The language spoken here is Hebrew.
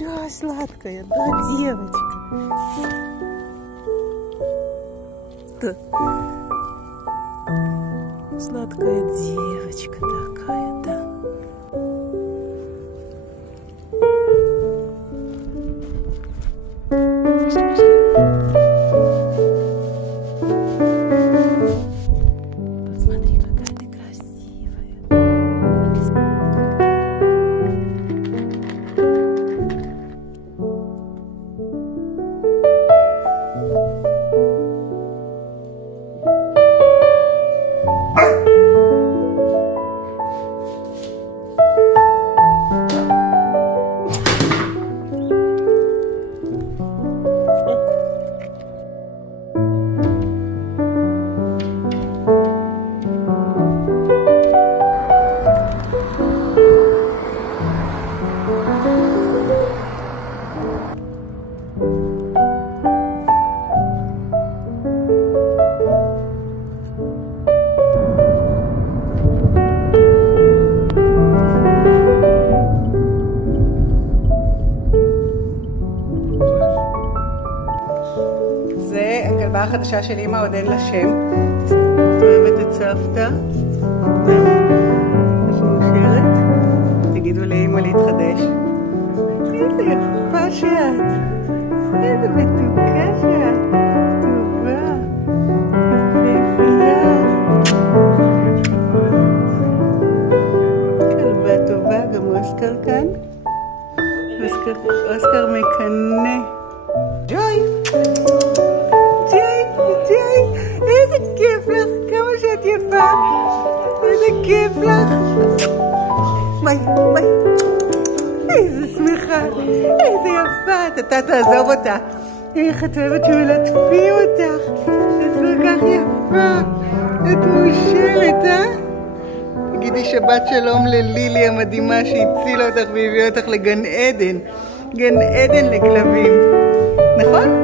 Да, сладкая, да, девочка. Да. Сладкая девочка такая, да. Посмотри, какая ты красивая. זה הכלבה החדשה של אמא, עוד אין לה שם. אוהבת את סבתא. יש מאושרת. תגידו לאמא להתחדש. איזה יפה שאת. איזה מתוקה שאת. טובה. יפהפייה. כלבה טובה, גם אוסקר כאן. אוסקר מקנא. ג'וי! איזה כיף לך, כמה שאת יפה, איזה כיף לך. ביי, ביי. איזה שמחה, איזה יפה. אתה תעזוב אותה. איך את אוהבת שמלטפים אותך. את כל כך יפה. את מאושרת, אה? תגידי שבת שלום ללילי המדהימה שהצילה אותך והביאה אותך לגן עדן. גן עדן לכלבים. נכון?